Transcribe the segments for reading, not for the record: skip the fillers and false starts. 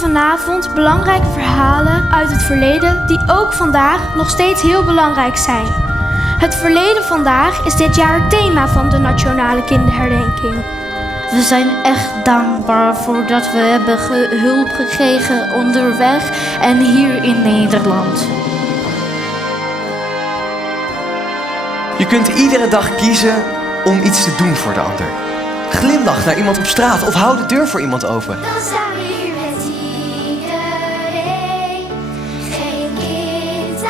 vanavond belangrijke verhalen uit het verleden die ook vandaag nog steeds heel belangrijk zijn. Het verleden vandaag is dit jaar het thema van de Nationale Kinderherdenking. We zijn echt dankbaar voor dat we hebben hulp gekregen onderweg en hier in Nederland. Je kunt iedere dag kiezen om iets te doen voor de ander. Glimlach naar iemand op straat of hou de deur voor iemand open. Dan staan we hier met iedereen, geen kind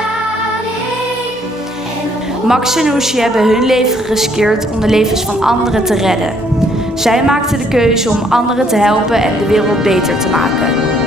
alleen. Max en Oesje hebben hun leven geriskeerd om de levens van anderen te redden. Zij maakten de keuze om anderen te helpen en de wereld beter te maken.